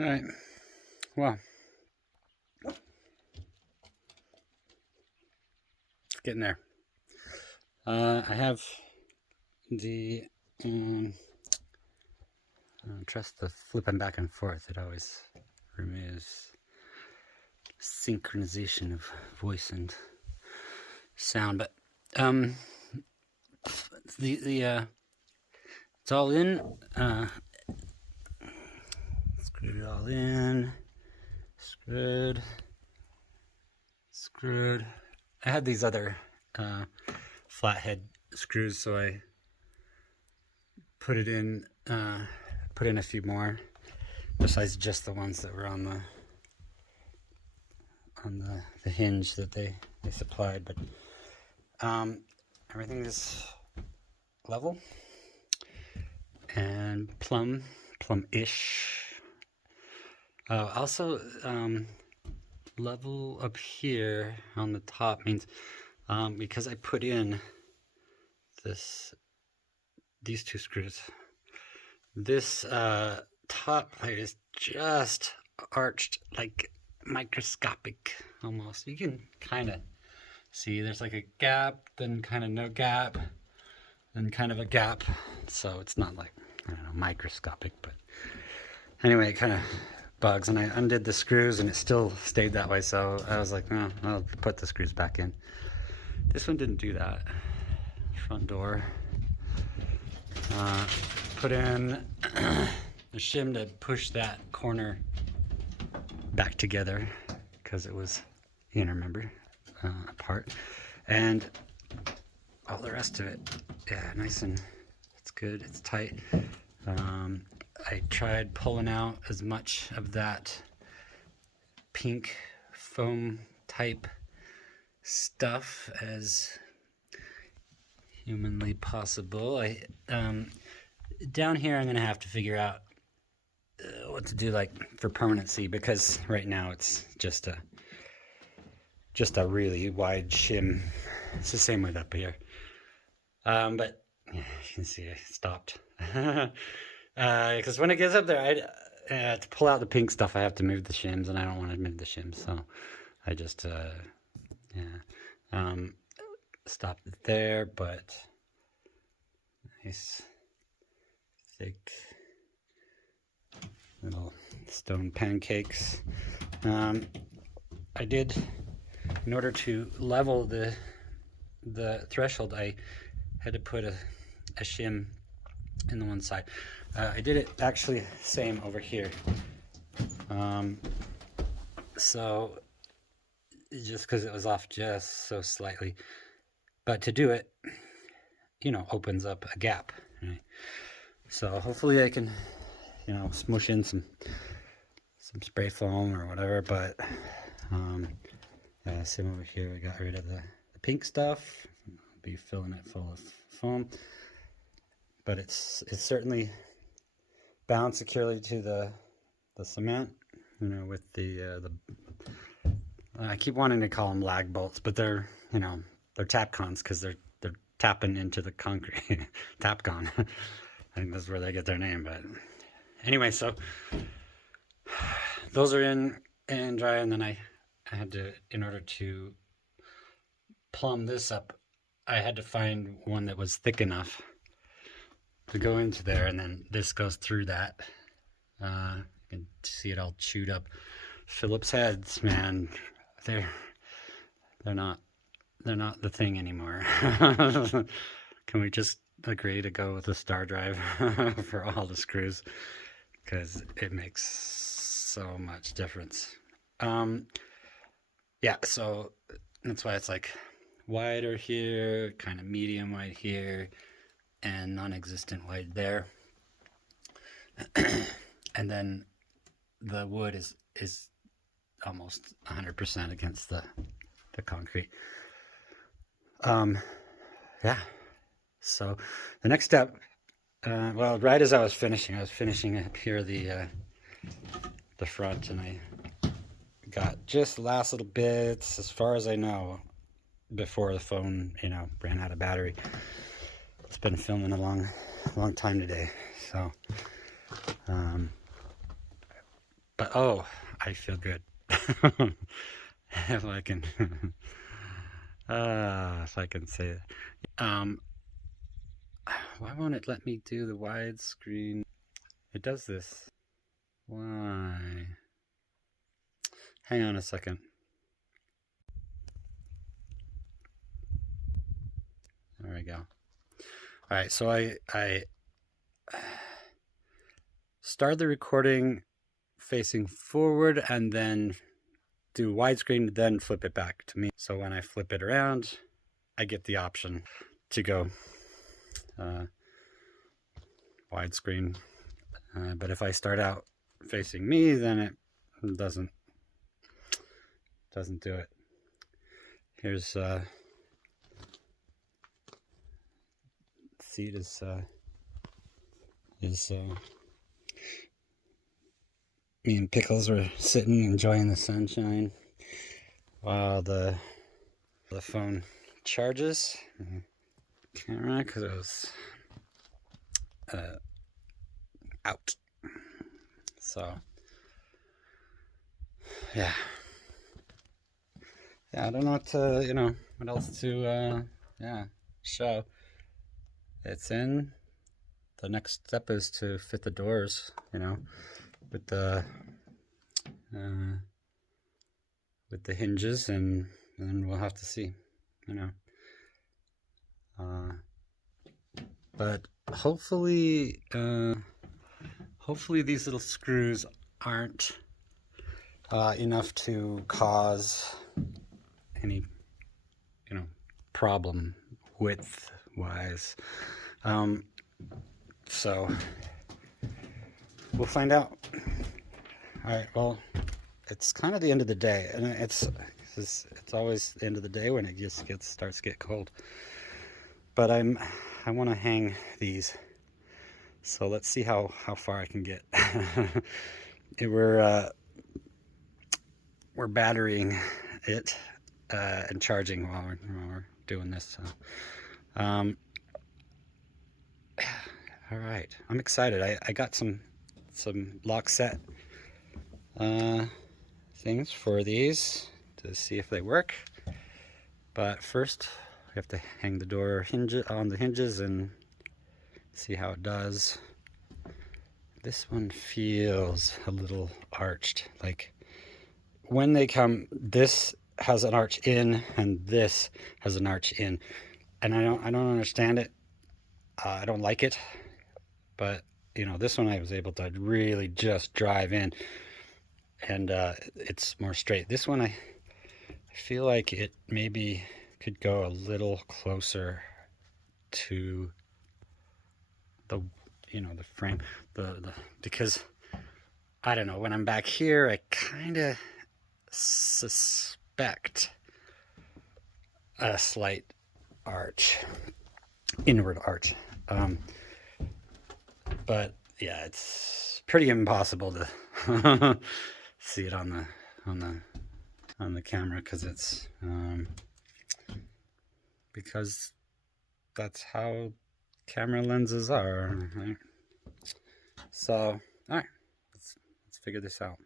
All right. Well, it's getting there. I have the trust the flipping back and forth. It always removes synchronization of voice and sound. But the it's all in. Screwed it all in. Screwed. I had these other flathead screws, so I put in a few more besides just the ones that were on the hinge that they supplied. But everything is level and plumb-ish. Also, level up here on the top means because I put in these two screws, this top plate is just arched, like microscopic almost. You can kind of see there's like a gap, then kind of no gap, then kind of a gap. So it's not like, I don't know, microscopic, but anyway, it kind of bugs. And I undid the screws and it still stayed that way. So I was like, no, I'll put the screws back in. This one didn't do that. Front door. Put in the shim to push that corner back together because it was, you know, remember, apart. And all the rest of it, yeah, nice and it's good, it's tight. I tried pulling out as much of that pink foam type stuff as humanly possible. Down here I'm gonna have to figure out what to do, like for permanency, because right now it's just a really wide shim. It's the same with up here, but yeah, you can see I stopped because when it gets up there, to pull out the pink stuff I have to move the shims, and I don't want to move the shims, so I just stopped it there. But nice thick little stone pancakes. I did, in order to level the threshold, I had to put a shim in the one side. I did it actually same over here. So just because it was off just so slightly, but to do it, you know, opens up a gap, right? So hopefully I can, you know, smush in some spray foam or whatever. But same over here, I got rid of the pink stuff. I'll be filling it full of foam, but it's certainly bound securely to the cement, you know, with the I keep wanting to call them lag bolts, but they're, you know, they're Tapcons because they're tapping into the concrete. Tapcon. I think that's where they get their name. But anyway, so those are in and dry, and then I had to, in order to plumb this up, I had to find one that was thick enough to go into there, and then this goes through that. You can see it all chewed up. Phillips heads, man, they're not the thing anymore. Can we just agree to go with the star drive for all the screws, because it makes so much difference. Yeah, so that's why it's like wider here, kind of medium wide here, and non-existent wide there. And then the wood is almost 100% against the concrete. Yeah, so the next step, well, right as I was finishing up here the front, and I got just last little bits, as far as I know, before the phone, you know, ran out of battery. It's been filming a long time today, so But oh, I feel good. If I can, if I can say it. Why won't it let me do the widescreen? It does this. Why? Hang on a second. There we go. All right, so I start the recording facing forward and then do widescreen, then flip it back to me. So when I flip it around, I get the option to go widescreen. But if I start out facing me, then it doesn't do it. Here's seat is me and Pickles were sitting enjoying the sunshine while the phone charges camera because it was out. So yeah, I don't know what to, what else to show. It's in. The next step is to fit the doors, with the hinges, and then we'll have to see, but hopefully these little screws aren't enough to cause any problem width wise. So we'll find out. All right, well, it's kind of the end of the day, and it's always the end of the day when it just starts to get cold. But I want to hang these, so let's see how far I can get. We're battering it and charging while we're doing this. So. All right, I'm excited. I got some lock set things for these to see if they work. But first, we have to hang the door on the hinges and see how it does. This one feels a little arched. Like when they come, this has an arch in and this has an arch in, and I don't understand it. I don't like it, but this one I was able to really just drive in, and it's more straight. This one I feel like it maybe could go a little closer to the the frame, because I don't know, when I'm back here I kind of suspect a slight arch, inward arch. But yeah, it's pretty impossible to see it on the camera because that's how camera lenses are, right? So, all right, let's figure this out.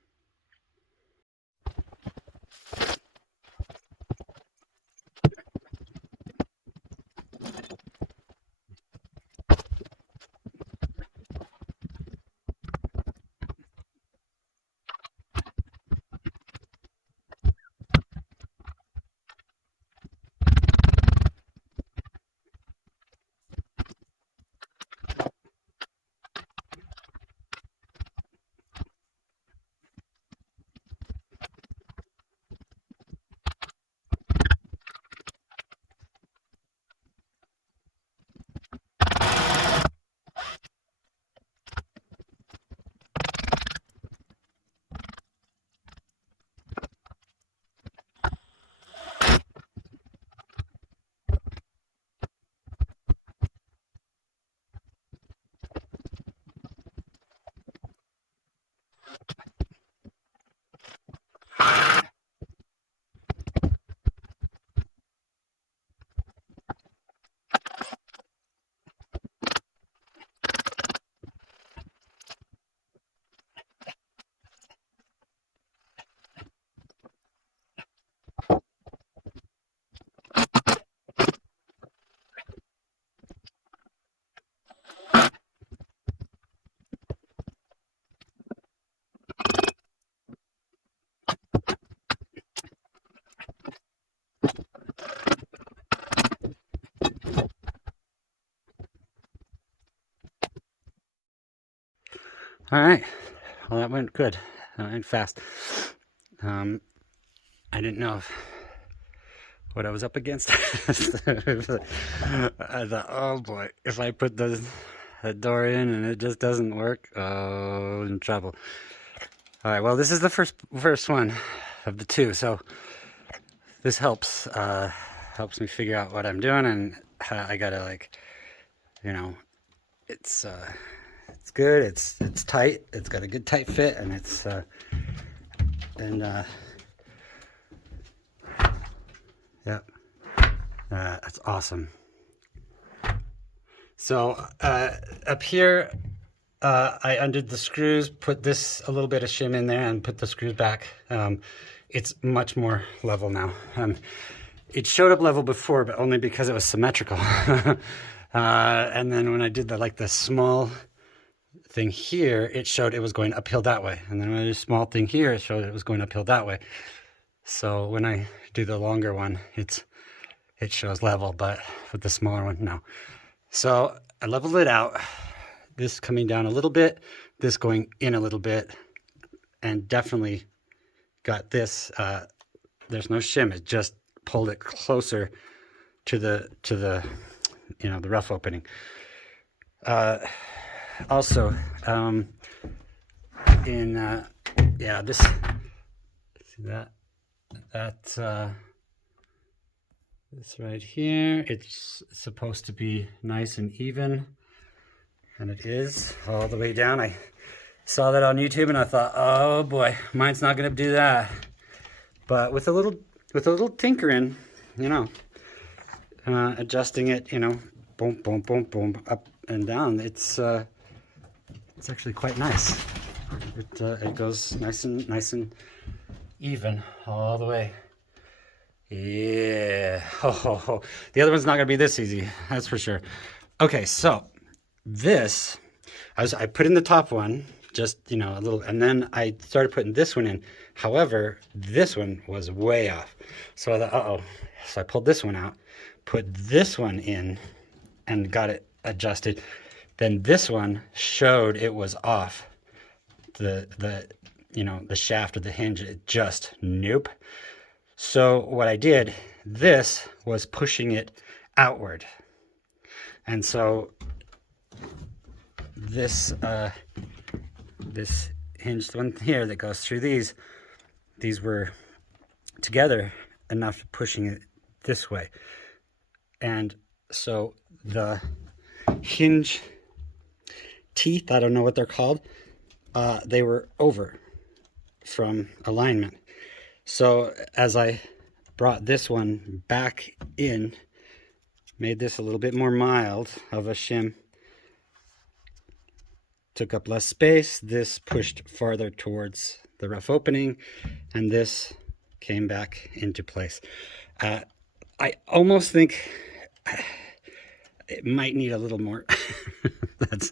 All right. Well, that went good. That went fast. I didn't know what I was up against. I thought, oh boy, if I put the door in and it just doesn't work, oh, I'm in trouble. All right, well, this is the first one of the two, so this helps me figure out what I'm doing, and I gotta, like, you know, it's good, it's tight, it's got a good tight fit, and it's yeah, that's awesome. So up here, I undid the screws, put this a little bit of shim in there, and put the screws back. It's much more level now. It showed up level before, but only because it was symmetrical. And then when I did the small thing here, it showed it was going uphill that way. And then when I did a small thing here, it showed it was going uphill that way. So when I do the longer one, it shows level, but with the smaller one, no. So I leveled it out. This coming down a little bit, this going in a little bit, and definitely got this. There's no shim. It just pulled it closer to the the rough opening. Also, this, see that this right here, it's supposed to be nice and even, and it is all the way down. I saw that on YouTube and I thought, oh boy, mine's not gonna do that. But with a little tinkering, adjusting it, boom, boom, boom, boom, up and down, it's actually quite nice. It goes nice and even all the way. Yeah. Oh. The other one's not gonna be this easy, that's for sure. Okay, so this, I put in the top one, just a little, and then I started putting this one in. However, this one was way off. So I thought, so I pulled this one out, put this one in, and got it adjusted. Then this one showed it was off. The shaft of the hinge, it just, nope. So what I did, this was pushing it outward. And so this hinged one here that goes through these were together enough, pushing it this way. And so the hinge teeth, I don't know what they're called, they were over from alignment. So as I brought this one back in, made this a little bit more mild of a shim, took up less space, this pushed farther towards the rough opening, and this came back into place. I almost think it might need a little more. That's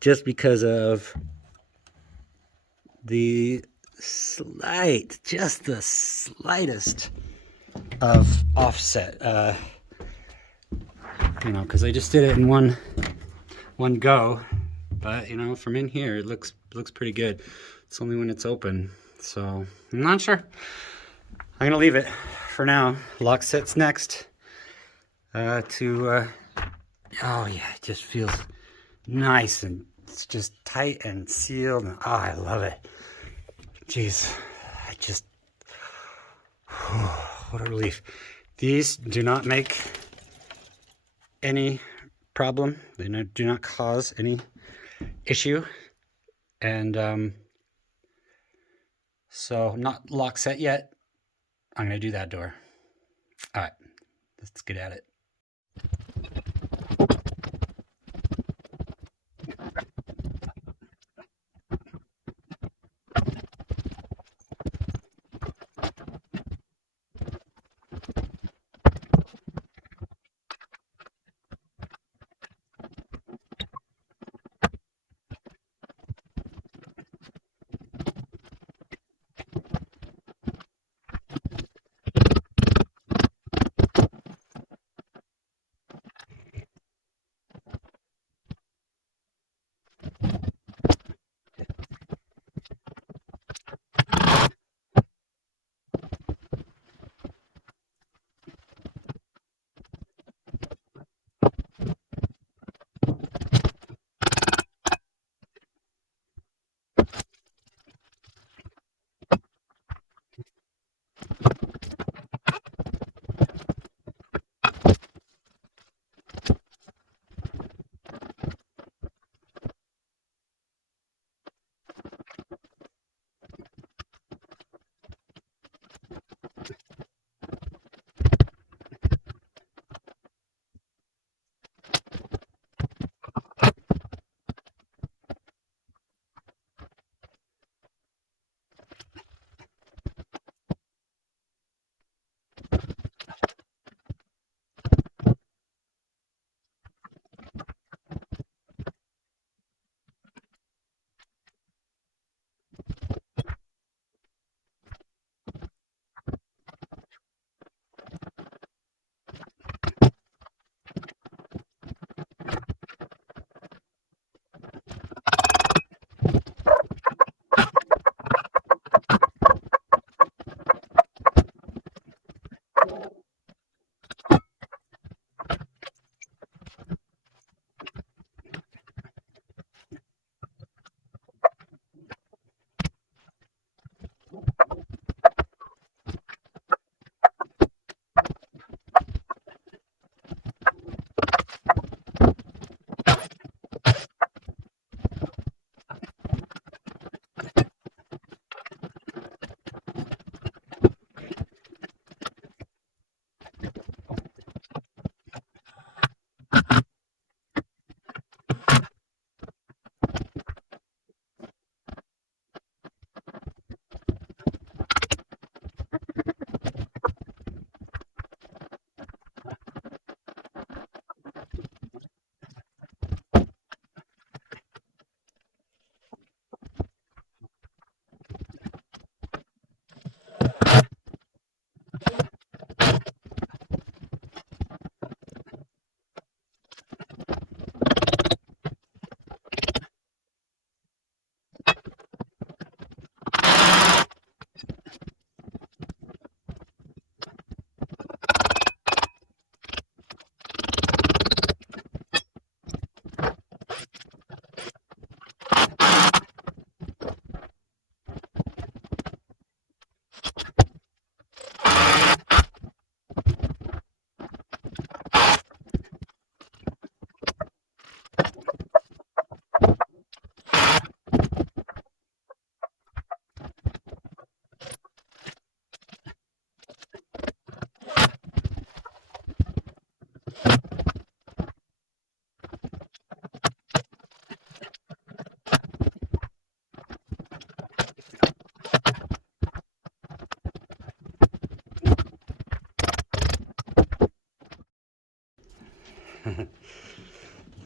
just because of the just the slightest of offset. Because I just did it in one go. But from in here, it looks pretty good. It's only when it's open, so I'm not sure. I'm gonna leave it for now. Lock set's next. Oh yeah, it just feels nice, and it's just tight and sealed, and I love it. Jeez, what a relief. These do not make any problem. They do not cause any issue, and so not lock set yet. I'm gonna do that door. All right, let's get at it.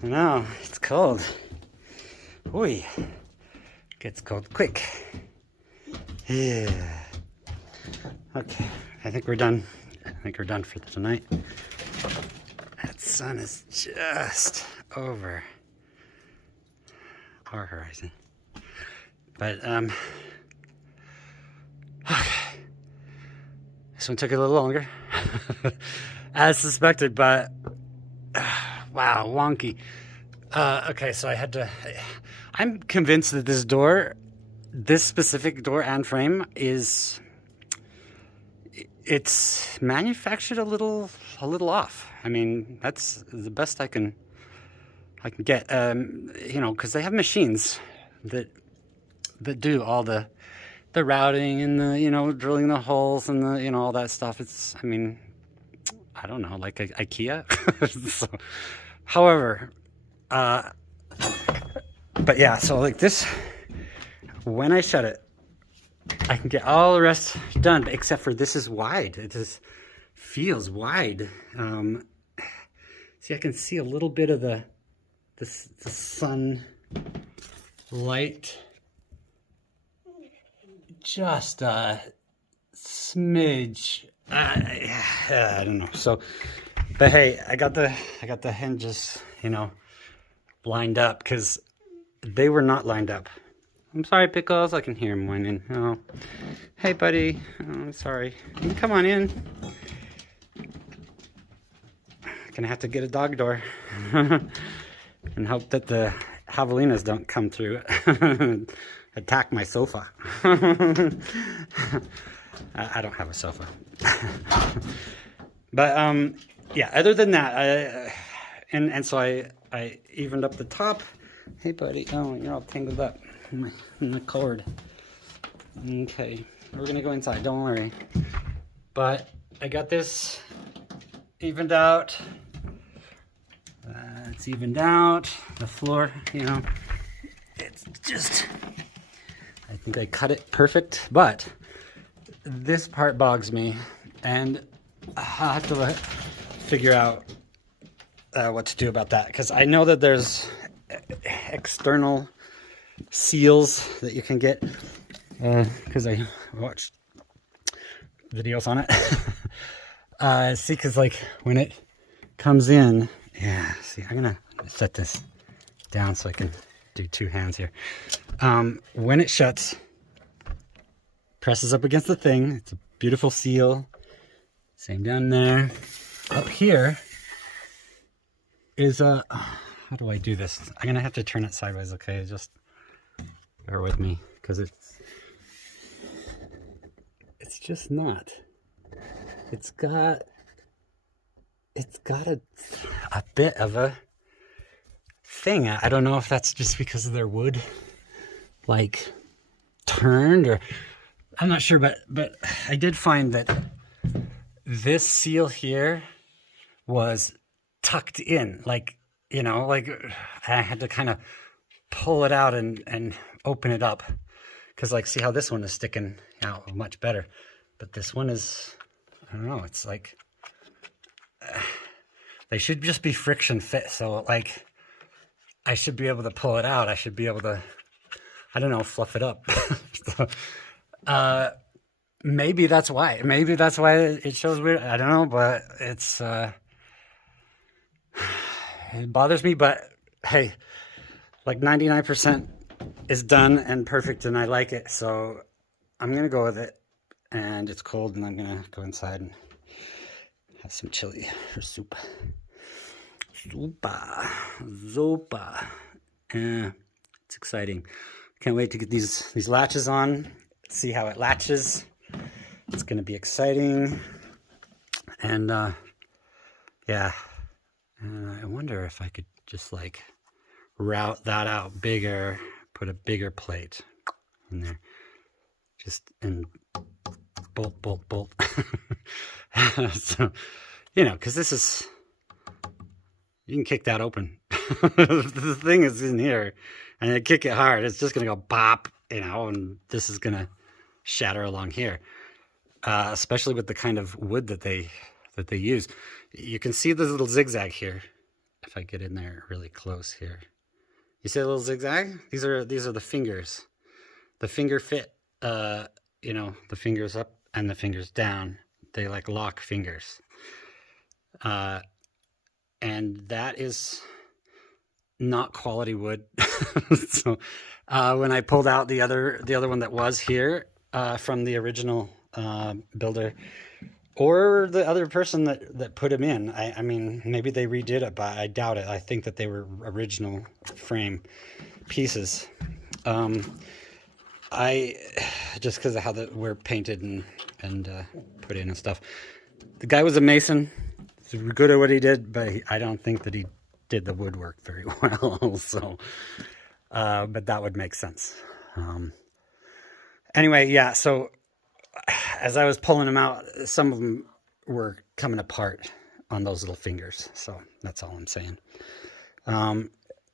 No, it's cold. Oi, gets cold quick. Yeah. Okay, I think we're done. I think we're done for tonight. That sun is just over our horizon. But this one took a little longer, as suspected. But wow, wonky. Okay, so I had to. I'm convinced that this specific door and frame it's manufactured a little off. I mean, that's the best I can get. You know, because they have machines that do all the routing and the, you know, drilling the holes and the, you know, all that stuff. It's, I mean, I don't know, like IKEA. So, however, but yeah, so like this, when I shut it, I can get all the rest done, except for this is wide. It just feels wide. See, I can see a little bit of the sun light, just a smidge. I don't know. So, but hey, I got the hinges, you know, lined up, because they were not lined up. I'm sorry, Pickles. I can hear him whining. Oh, hey, buddy. Oh, I'm sorry. You can come on in. Gonna have to get a dog door and hope that the javelinas don't come through and attack my sofa. I don't have a sofa. But yeah. Other than that, and so I evened up the top. Hey, buddy. Oh, you're all tangled up in the cord. Okay, we're gonna go inside, don't worry. But I got this evened out. It's evened out. The floor, you know, it's just, I think I cut it perfect, but this part bogs me, and I'll have to figure out what to do about that, because I know that there's external seals that you can get, because I watched videos on it. See, because like when it comes in, yeah, see, I'm gonna set this down so I can do two hands here. When it shuts, presses up against the thing, it's a beautiful seal. Same down there. Up here is a, how do I do this? I'm gonna have to turn it sideways, okay? Just bear with me, because it's just not. It's got a bit of a thing. I don't know if that's just because of their wood, like, turned, or I'm not sure, but I did find that this seal here was tucked in, like, you know, like I had to kind of pull it out and open it up, because like, see how this one is sticking out much better, but this one is, I don't know, it's like they should just be friction fit, so like I should be able to pull it out. I should be able to, I don't know, fluff it up. So, maybe that's why. Maybe that's why it shows weird. I don't know, but it's it bothers me. But hey, like 99% is done and perfect, and I like it. So I'm gonna go with it. And it's cold, and I'm gonna go inside and have some chili for soup. Zopa. It's exciting. Can't wait to get these latches on, see how it latches. It's gonna be exciting. And yeah, I wonder if I could just like route that out bigger, put a bigger plate in there, just, and bolt. So, you know, because this is, you can kick that open. The thing is in here, and you kick it hard, it's just gonna go pop, you know, and this is gonna shatter along here. Especially with the kind of wood that they use. You can see the little zigzag here. if I get in there really close here. You see a little zigzag? These are the fingers. The finger fit, you know, the fingers up and the fingers down. They like lock fingers. And that is not quality wood. So when I pulled out the other one that was here from the original builder, or the other person that put them in, I mean, maybe they redid it, but I doubt it. I think that they were original frame pieces. I just because of how they were painted and put in and stuff. The guy was a mason. He's good at what he did, but I don't think that he did the woodwork very well. So, but that would make sense. Anyway, yeah. So as I was pulling them out, some of them were coming apart on those little fingers. So that's all I'm saying.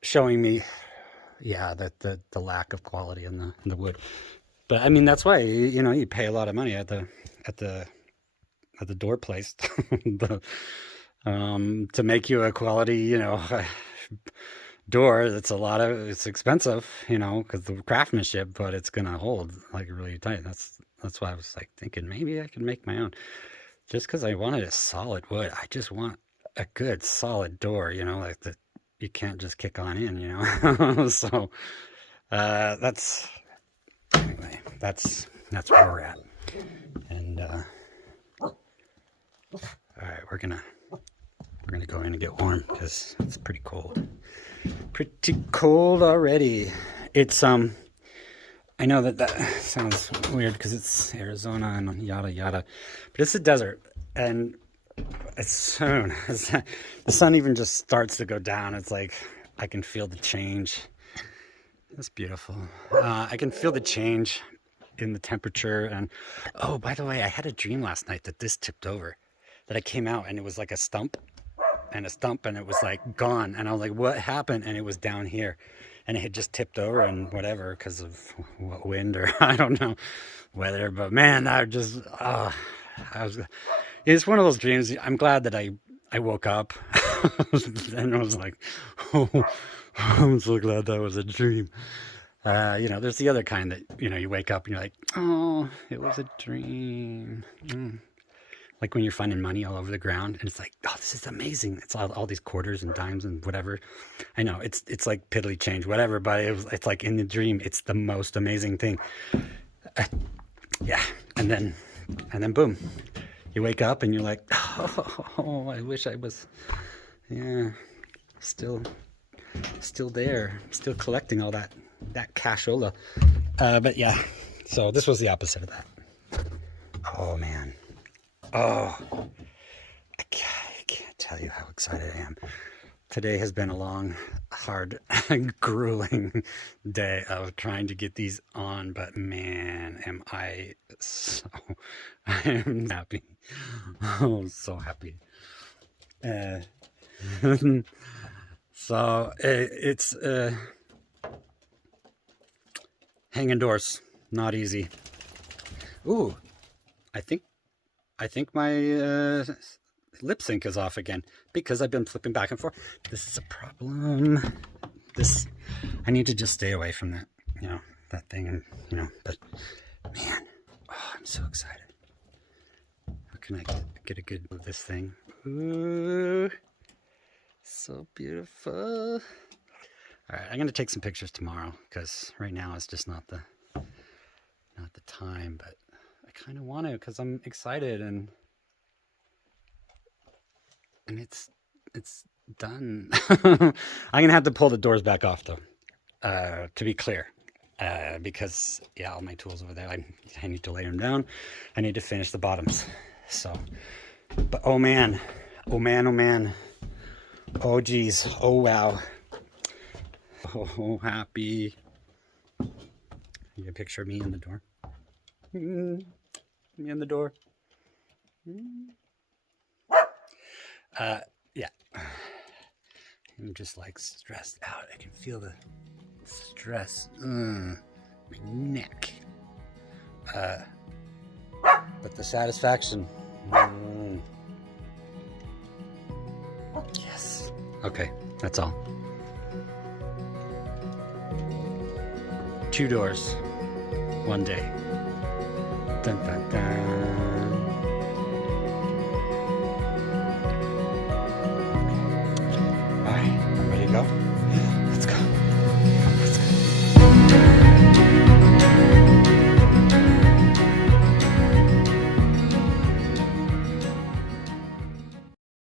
Showing me, yeah, that the lack of quality in the wood. But I mean, that's why you know you pay a lot of money at the door place to make you a quality, you know, door. That's it's expensive, you know, because the craftsmanship, but it's gonna hold like really tight. That's why I was like thinking maybe I could make my own, just because I wanted a solid wood. I just want a good solid door, you know, like that you can't just kick on in, you know. So that's anyway, that's where we're at. And all right, we're gonna go in and get warm because it's pretty cold already. It's I know that sounds weird because it's Arizona and yada yada, but it's a desert, and as soon as the sun even just starts to go down, it's like I can feel the change. It's beautiful. I can feel the change in the temperature. And oh, by the way, I had a dream last night that this tipped over, that I came out and it was like a stump and it was like gone, and I was like, what happened? And it was down here, and it had just tipped over and whatever because of what wind or I don't know weather. But man, it's one of those dreams. I'm glad that I woke up and I was like, oh, I'm so glad that was a dream. You know, there's the other kind that, you know, you wake up and you're like, oh, it was a dream. Like when you're finding money all over the ground and it's like, oh, this is amazing. It's all these quarters and dimes and whatever. I know it's like piddly change, whatever, but it's like in the dream, it's the most amazing thing. Yeah. And then boom, you wake up and you're like, oh, I wish I was, yeah, still there, still collecting all that cashola. But yeah, so this was the opposite of that. Oh man. Oh, I can't tell you how excited I am. Today has been a long, hard, grueling day of trying to get these on, but man, I am happy. Oh, so happy. So it's hanging doors, not easy. Ooh, I think my lip sync is off again because I've been flipping back and forth. This is a problem. I need to just stay away from that, you know, that thing, and you know. But man, oh, I'm so excited. How can I get a good of this thing? Ooh, so beautiful. All right, I'm gonna take some pictures tomorrow because right now it's just not the time, but I kind of want to because I'm excited and it's done. I'm gonna have to pull the doors back off though, to be clear, because yeah, all my tools over there, I need to lay them down. I need to finish the bottoms. So, but oh man, oh geez, oh wow, oh happy. You get a picture of me in the door. Me in the door. Yeah. I'm just like stressed out. I can feel the stress. My neck. But the satisfaction. Yes. Okay, that's all. 2 doors, one day. Dun, dun, dun.